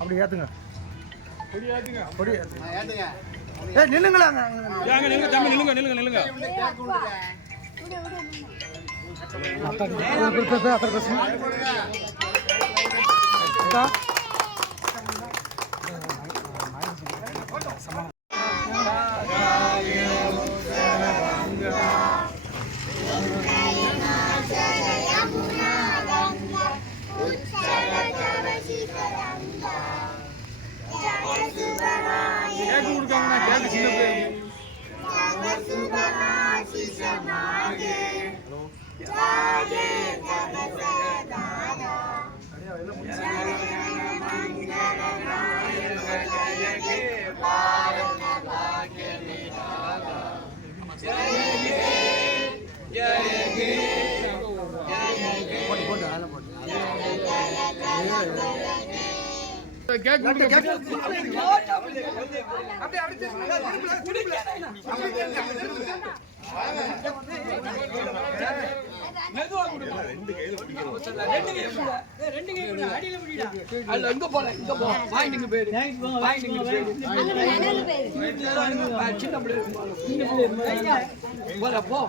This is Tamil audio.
அப்படி ஏத்துங்க பொடி நில்லுங்களாங்க ஏங்க நில்லுங்க தம்பி நில்லுங்க நில்லுங்க நில்லுங்க அப்புறம் பேசுங்க அக்கா கேக்கு கொடுக்காங்கண்ணா கேக்கு போல போ